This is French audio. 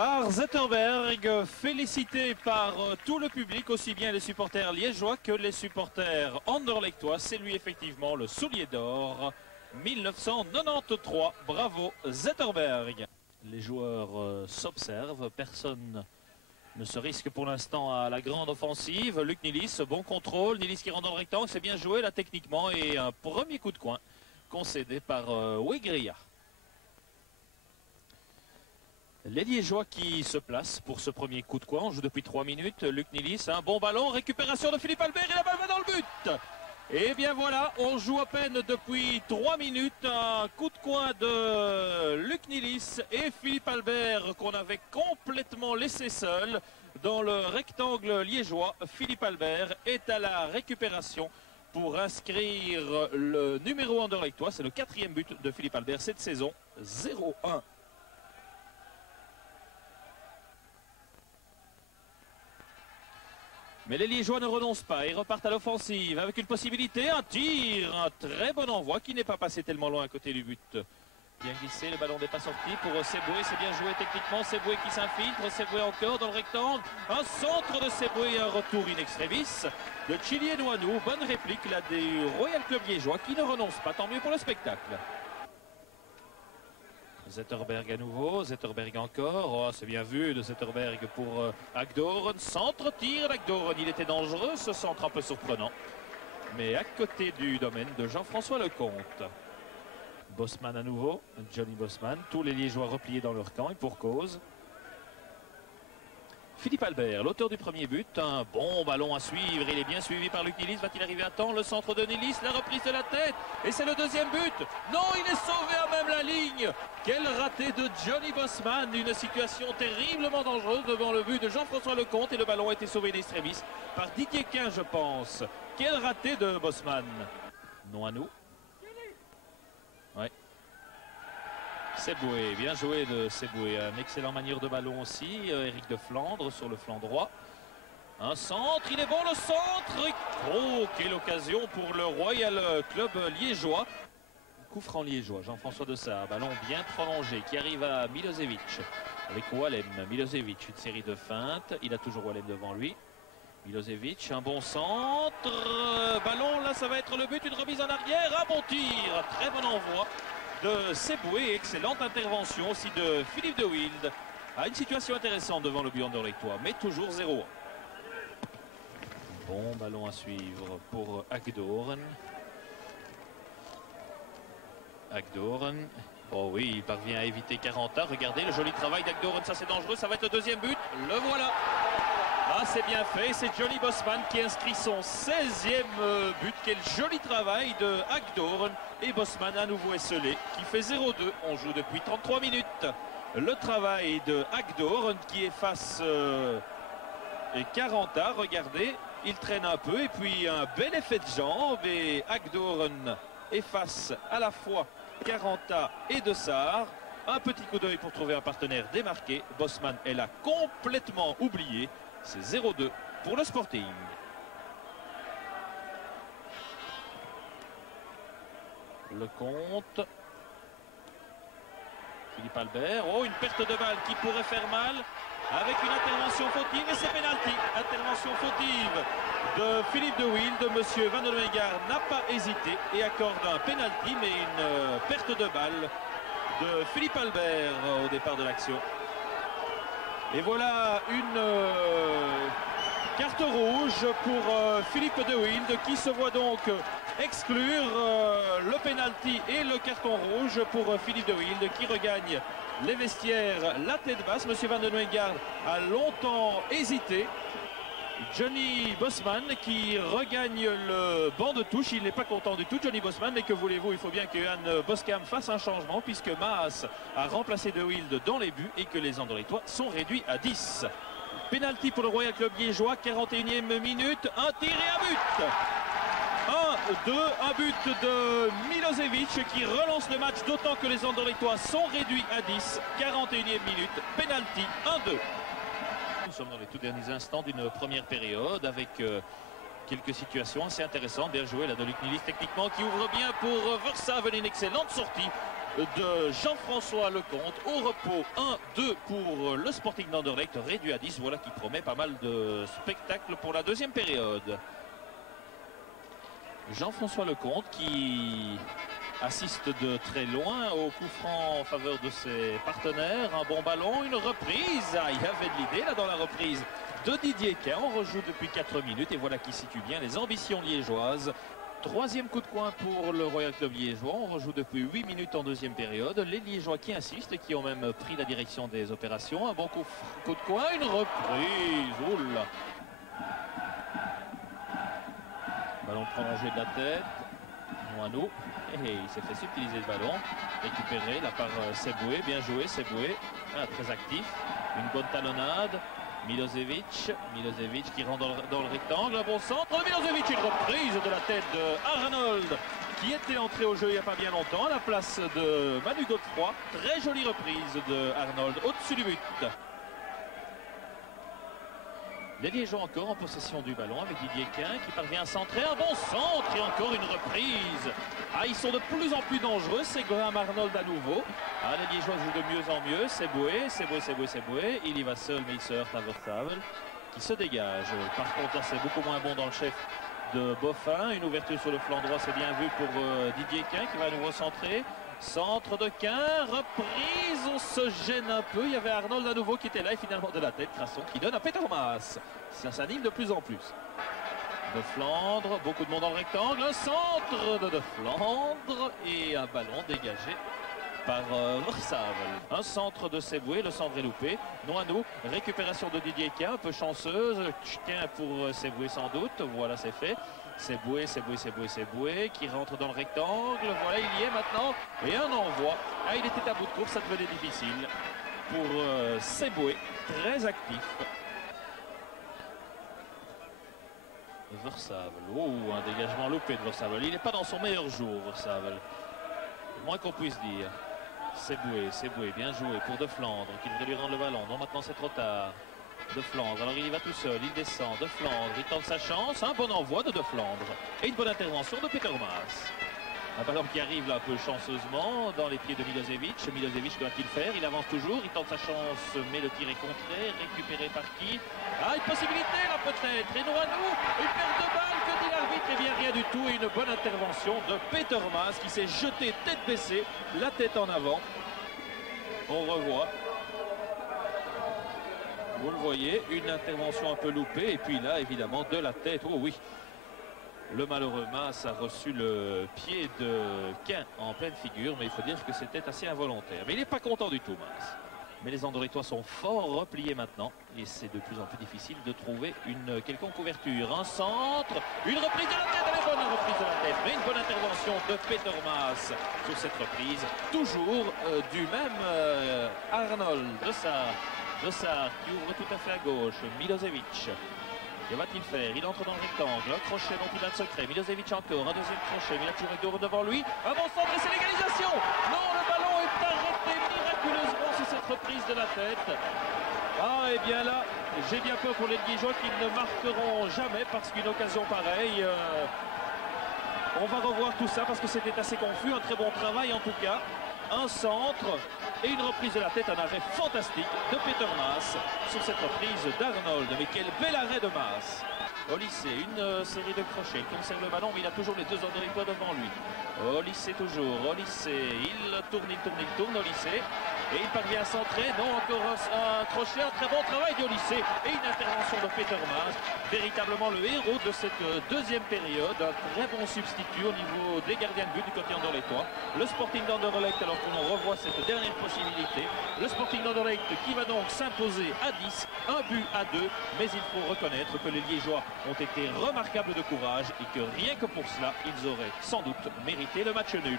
par Zetterberg, félicité par tout le public, aussi bien les supporters liégeois que les supporters anderlechtois. C'est lui effectivement le soulier d'or 1993. Bravo Zetterberg. Les joueurs s'observent, personne ne se risque pour l'instant à la grande offensive. Luc Nilis, bon contrôle, Nilis qui rentre dans le rectangle, c'est bien joué là techniquement et un premier coup de coin concédé par Wegria. Les Liégeois qui se placent pour ce premier coup de coin. On joue depuis 3 minutes. Luc Nilis, un bon ballon. Récupération de Philippe Albert et la balle va dans le but. Et bien voilà, on joue à peine depuis 3 minutes. Un coup de coin de Luc Nilis et Philippe Albert qu'on avait complètement laissé seul dans le rectangle liégeois. Philippe Albert est à la récupération pour inscrire le numéro anderlechtois. C'est le 4e but de Philippe Albert cette saison, 0-1. Mais les Liégeois ne renoncent pas, ils repartent à l'offensive avec une possibilité, un tir, un très bon envoi qui n'est pas passé tellement loin à côté du but. Bien glissé, le ballon n'est pas sorti pour Seboué, c'est bien joué techniquement, Seboué qui s'infiltre, Seboué encore dans le rectangle, un centre de Seboué, un retour in extremis de Chili Nouanou, bonne réplique là des Royal Club liégeois qui ne renoncent pas, tant mieux pour le spectacle. Zetterberg à nouveau, Zetterberg encore, oh, c'est bien vu de Zetterberg pour Agdoren, centre-tir d'Agdoren, il était dangereux ce centre un peu surprenant, mais à côté du domaine de Jean-François Lecomte. Bosman à nouveau, Johnny Bosman, tous les Liégeois repliés dans leur camp et pour cause. Philippe Albert, l'auteur du premier but, un bon ballon à suivre, il est bien suivi par Luc Nilis, va-t-il arriver à temps? Le centre de Nilis, la reprise de la tête, et c'est le deuxième but. Non, il est sauvé à même la ligne. Quel raté de Johnny Bosman, une situation terriblement dangereuse devant le but de Jean-François Lecomte, et le ballon a été sauvé in extremis par Didier Quin, je pense. Quel raté de Bosman. Non à nous. Ouais. Seboué, bien joué de Seboué, un excellent manière de ballon aussi, Éric de Flandre sur le flanc droit. Un centre, il est bon le centre. Oh, quelle occasion pour le Royal Club liégeois. Coup franc liégeois, Jean-François Dessart, ballon bien prolongé qui arrive à Milosevic avec Wallem. Milosevic, une série de feintes, il a toujours Wallem devant lui. Milosevic, un bon centre, ballon, là ça va être le but, une remise en arrière, un bon tir, très bon envoi de Seboué, excellente intervention aussi de Philippe de Wild. À une situation intéressante devant le but anderlechtois, mais toujours 0-1. Bon ballon à suivre pour Agdoren. Agdoren, oh oui, il parvient à éviter Caranta. Regardez le joli travail d'Agdoren, ça c'est dangereux, ça va être le deuxième but. Le voilà. Ah, c'est bien fait, c'est Johnny Bosman qui inscrit son 16e but. Quel joli travail de Agdoren. Et Bosman à nouveau esselé qui fait 0-2. On joue depuis 33 minutes. Le travail de Agdoren qui efface Caranta. Regardez, il traîne un peu et puis un bel effet de jambe. Et Agdoren efface à la fois Caranta et Dessart. Un petit coup d'œil pour trouver un partenaire démarqué. Bosman est là complètement oublié. C'est 0-2 pour le Sporting. Le compte. Philippe Albert. Oh, une perte de balle qui pourrait faire mal avec une intervention fautive et c'est pénalty. Intervention fautive de Philippe de Wild. Monsieur Van der Weingart n'a pas hésité et accorde un pénalty, mais une perte de balle de Philippe Albert au départ de l'action. Et voilà une carte rouge pour Philippe de Wild qui se voit donc exclure le penalty et le carton rouge pour Philippe de Wild qui regagne les vestiaires la tête basse. Monsieur Van den Weingart a longtemps hésité. Johnny Bosman qui regagne le banc de touche. Il n'est pas content du tout, Johnny Bosman, mais que voulez-vous, il faut bien que Johan Boskam fasse un changement puisque Maas a remplacé De Wild dans les buts et que les anderlechtois sont réduits à 10. Penalty pour le Royal Club liégeois, 41e minute, un tir et un but. 1-2, un but de Milosevic qui relance le match, d'autant que les anderlechtois sont réduits à 10. 41e minute, penalty, 1-2. Nous sommes dans les tout derniers instants d'une première période avec quelques situations assez intéressantes. Bien joué là de Luc Nilis techniquement qui ouvre bien pour Versaven, une excellente sortie de Jean-François Lecomte. Au repos, 1-2 pour le Sporting d'Anderlecht, réduit à 10. Voilà qui promet pas mal de spectacles pour la deuxième période. Jean-François Lecomte qui assiste de très loin au coup franc en faveur de ses partenaires. Un bon ballon, une reprise. Ah, il y avait de l'idée là dans la reprise de Didier Quin. On rejoue depuis 4 minutes et voilà qui situe bien les ambitions liégeoises. Troisième coup de coin pour le Royal Club liégeois. On rejoue depuis 8 minutes en deuxième période. Les Liégeois qui insistent et qui ont même pris la direction des opérations. Un bon coup de coin, une reprise. Oula. Ballon prolongé de la tête. Noanou. Et il s'est fait subtiliser le ballon. Récupéré là par Seboué. Bien joué Seboué. Ah, très actif. Une bonne talonnade. Milosevic qui rentre dans le rectangle. Un bon centre. Milosevic, une reprise de la tête de Arnold qui était entré au jeu il n'y a pas bien longtemps à la place de Manu Godefroy. Très jolie reprise de Arnold au-dessus du but. Les Liégeois encore en possession du ballon avec Didier Quin qui parvient à centrer. Un bon centre et encore une reprise. Ah, ils sont de plus en plus dangereux. C'est Graham Arnold à nouveau. Ah, les Liégeois jouent de mieux en mieux. Seboué. Il y va seul mais il se heurte à Verstavel qui se dégage. Par contre, c'est beaucoup moins bon dans le chef de Boffin. Une ouverture sur le flanc droit, c'est bien vu pour Didier Quin qui va à nouveau centrer. Centre de Quin, reprise, on se gêne un peu. Il y avait Arnold à nouveau qui était là et finalement de la tête, Crasson qui donne à Petermas. Ça s'anime de plus en plus. De Flandre, beaucoup de monde dans le rectangle. Un centre de Flandre et un ballon dégagé par Versavel. Un centre de Seboué, le centre est loupé. Noanou, récupération de Didier Quin, un peu chanceuse. Quin pour Seboué sans doute, voilà c'est fait. Seboué qui rentre dans le rectangle. Voilà, il y est maintenant. Et un envoi. Ah, il était à bout de course, ça devenait difficile pour Seboué, très actif. Versavel. Oh, un dégagement loupé de Versavel. Il n'est pas dans son meilleur jour, Versavel. Moins qu'on puisse dire. Seboué, bien joué pour De Flandre qui devrait lui rendre le ballon. Non, maintenant c'est trop tard. De Flandre, alors il y va tout seul, il descend, De Flandre, il tente sa chance, un bon envoi de Flandre et une bonne intervention de Petermas. Un ballon qui arrive là un peu chanceusement dans les pieds de Milosevic. Milosevic doit-il faire? Il avance toujours, il tente sa chance, mais le tir est contré, récupéré par qui? Ah, une possibilité là peut-être, et Noanou, une perte de balle, que dit l'arbitre? Eh bien rien du tout, et une bonne intervention de Petermas qui s'est jeté tête baissée, la tête en avant. On revoit. Vous le voyez, une intervention un peu loupée et puis là évidemment de la tête. Oh oui, le malheureux Mas a reçu le pied de Quin en pleine figure, mais il faut dire que c'était assez involontaire. Mais il n'est pas content du tout, Mas. Mais les Andorretois sont fort repliés maintenant et c'est de plus en plus difficile de trouver une quelconque ouverture. Un centre, une reprise de la tête, elle est bonne la reprise de la tête, mais une bonne intervention de Petermas sur cette reprise. Toujours du même Arnold de Sar qui ouvre tout à fait à gauche. Milosevic. Que va-t-il faire? Il entre dans le rectangle. Un crochet dont il a le secret. Milosevic encore. Un deuxième crochet. Mais il a toujours devant lui. Un bon centre et c'est l'égalisation. Non, le ballon est arrêté miraculeusement sur cette reprise de la tête. Ah, et bien là, j'ai bien peur pour les Liégeois qui ne marqueront jamais parce qu'une occasion pareille. On va revoir tout ça parce que c'était assez confus. Un très bon travail en tout cas. Un centre et une reprise de la tête, un arrêt fantastique de Petermas sur cette reprise d'Arnold. Mais quel bel arrêt de Mas. Olysée, une série de crochets, il conserve le ballon, mais il a toujours les deux Andorretois devant lui. Olysée toujours, Olysée, il tourne, Olysée. Et il parvient à centrer, non, encore un crochet, un très bon travail d'Olysée et une intervention de Petermas. Véritablement le héros de cette deuxième période, un très bon substitut au niveau des gardiens de but du côté andorretois. Le Sporting d'Anderlecht, alors qu'on revoit cette dernière possibilité. Le Sporting d'Anderlecht qui va donc s'imposer à 10, un but à 2. Mais il faut reconnaître que les Liégeois ont été remarquables de courage et que rien que pour cela, ils auraient sans doute mérité le match nul.